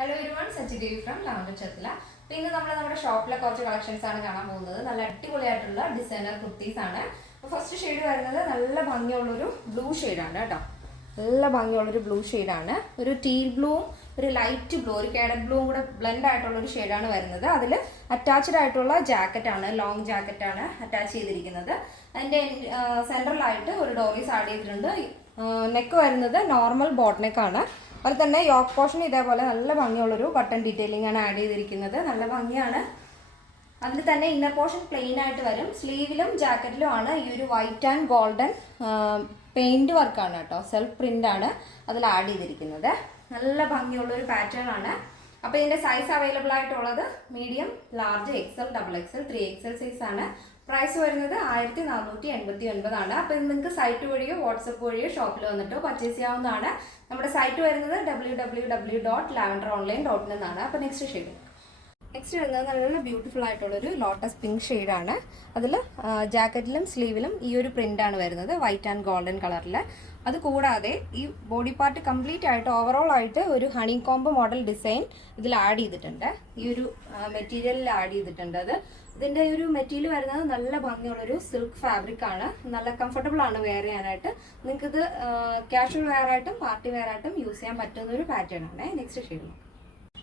Hello everyone, Sachi Devi from lavender ചത്തില. പിന്നെ നമ്മുടെ ഷോപ്പിലെ കുറച്ച് കളക്ഷൻസ് ആണ് കാണാൻ പോകുന്നത്. നല്ല അടിപൊളിയായിട്ടുള്ള ഡിസൈനർ കുർത്തീസ് ആണ്. ഫസ്റ്റ് ഷെയ്ഡ് വരുന്നത് നല്ല ഭംഗിയുള്ളൊരു ബ്ലൂ ഷെയ്ഡാണ് കേട്ടോ. നല്ല ഭംഗിയുള്ളൊരു ബ്ലൂ ഷെയ്ഡാണ്. ഒരു ടീൽ ബ്ലൂവും ഒരു ലൈറ്റ് ബ്ലൂ, ഒരു കാഡറ്റ് ബ്ലൂവും കൂടെ ബ്ലെൻഡ് ആയിട്ടുള്ളൊരു ഷെയ്ഡാണ് വരുന്നത്. അതിൽ അറ്റാച്ച്ഡ് ആയിട്ടുള്ള ജാക്കറ്റാണ്, ലോങ് ജാക്കറ്റാണ് അറ്റാച്ച് ചെയ്തിരിക്കുന്നത്. അതിൻ്റെ സെൻട്രലായിട്ട് ഒരു ഡോറീസ് ആഡ് ചെയ്തിട്ടുണ്ട്. നെക്ക് വരുന്നത് നോർമൽ ബോട്ട് നെക്കാണ്. അതുപോലെ തന്നെ യോക്ക് പോർഷൻ ഇതേപോലെ നല്ല ഭംഗിയുള്ളൊരു ബട്ടൺ ഡീറ്റെയിലിംഗ് ആണ് ആഡ് ചെയ്തിരിക്കുന്നത്. നല്ല ഭംഗിയാണ്. അതിൽ തന്നെ ഇന്നർ പോർഷൻ പ്ലെയിൻ ആയിട്ട് വരും. സ്ലീവിലും ജാക്കറ്റിലും ആണ് ഈ ഒരു വൈറ്റ് ആൻഡ് ഗോൾഡൻ പെയിൻറ് വർക്കാണ് കേട്ടോ, സെൽഫ് പ്രിൻ്റ് ആണ് അതിൽ ആഡ് ചെയ്തിരിക്കുന്നത്. നല്ല ഭംഗിയുള്ളൊരു പാറ്റേൺ ആണ്. അപ്പോൾ ഇതിൻ്റെ സൈസ് അവൈലബിൾ ആയിട്ടുള്ളത് medium, large, XL, double XL, 3XL size ആണ്. പ്രൈസ് വരുന്നത് 1489 ആണ്. അപ്പോൾ ഇത് നിങ്ങൾക്ക് സൈറ്റ് വഴിയോ വാട്സപ്പ് വഴിയോ ഷോപ്പിൽ വന്നിട്ടോ പർച്ചേസ് ചെയ്യാവുന്നതാണ്. നമ്മുടെ സൈറ്റ് വരുന്നത് www.lavenderonline.in എന്നാണ്. അപ്പോൾ നെക്സ്റ്റ് വരുന്നത് നല്ല ബ്യൂട്ടിഫുൾ ആയിട്ടുള്ളൊരു ലോട്ടസ് പിങ്ക് ഷെയ്ഡാണ്. അതിൽ ജാക്കറ്റിലും സ്ലീവിലും ഈ ഒരു പ്രിൻ്റാണ് വരുന്നത്, വൈറ്റ് ആൻഡ് ഗോൾഡൻ കളറിൽ. അത് കൂടാതെ ഈ ബോഡി പാർട്ട് കംപ്ലീറ്റ് ആയിട്ട് ഓവറോൾ ആയിട്ട് ഒരു ഹണി കോംബ് മോഡൽ ഡിസൈൻ ഇതിൽ ആഡ് ചെയ്തിട്ടുണ്ട്. ഈ ഒരു മെറ്റീരിയലിൽ ആഡ് ചെയ്തിട്ടുണ്ട്. ഇതിൻ്റെ ഒരു മെറ്റീരിയൽ വരുന്നത് നല്ല ഭംഗിയുള്ളൊരു സിൽക്ക് ഫാബ്രിക് ആണ്. നല്ല കംഫർട്ടബിൾ ആണ് വെയർ ചെയ്യാനായിട്ട്. നിങ്ങൾക്കിത് കാഷ്വൽ വെയർ ആയിട്ടും പാർട്ടി വെയർ ആയിട്ടും യൂസ് ചെയ്യാൻ പറ്റുന്ന ഒരു പാറ്റേൺ ആണ്.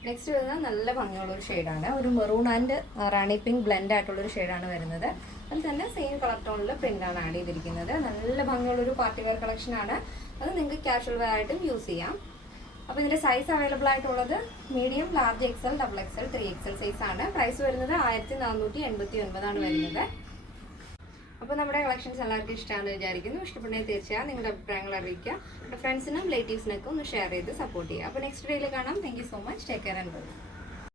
നെക്സ്റ്റ് വരുന്നത് നല്ല ഭംഗിയുള്ളൊരു ഷെയ്ഡാണ്. ഒരു maroon and Rani pink blend ആയിട്ടുള്ളൊരു ഷെയ്ഡാണ് വരുന്നത്. അതിൽ തന്നെ സെയിം കളർ ടോണിൽ പ്രിൻ്റാണ് ആഡ് ചെയ്തിരിക്കുന്നത്. നല്ല ഭംഗിയുള്ളൊരു പാർട്ടി വെയർ കളക്ഷനാണ്. അത് നിങ്ങൾക്ക് കാഷ്വൽ വെയർ ആയിട്ടും യൂസ് ചെയ്യാം. അപ്പോൾ ഇതിൻ്റെ സൈസ് അവൈലബിൾ ആയിട്ടുള്ളത് medium, large, XL, double XL, 3XL size ആണ്. പ്രൈസ് വരുന്നത് 1489 ആണ് വരുന്നത്. അപ്പോൾ നമ്മുടെ കളക്ഷൻസ് എല്ലാവർക്കും ഇഷ്ടമാണെന്ന് വിചാരിക്കുന്നു. ഇഷ്ടപ്പെടുന്നതിന് തീർച്ചയായും നിങ്ങളുടെ അഭിപ്രായങ്ങൾ അറിയിക്കുക. നമ്മുടെ ഫ്രണ്ട്സിനും റിലേറ്റീവ്സിനൊക്കെ ഒന്ന് ഷെയർ ചെയ്ത് സപ്പോർട്ട് ചെയ്യുക. അപ്പോൾ നെക്സ്റ്റ് ഡേയിൽ കാണാം. Thank you so much. Take care and by.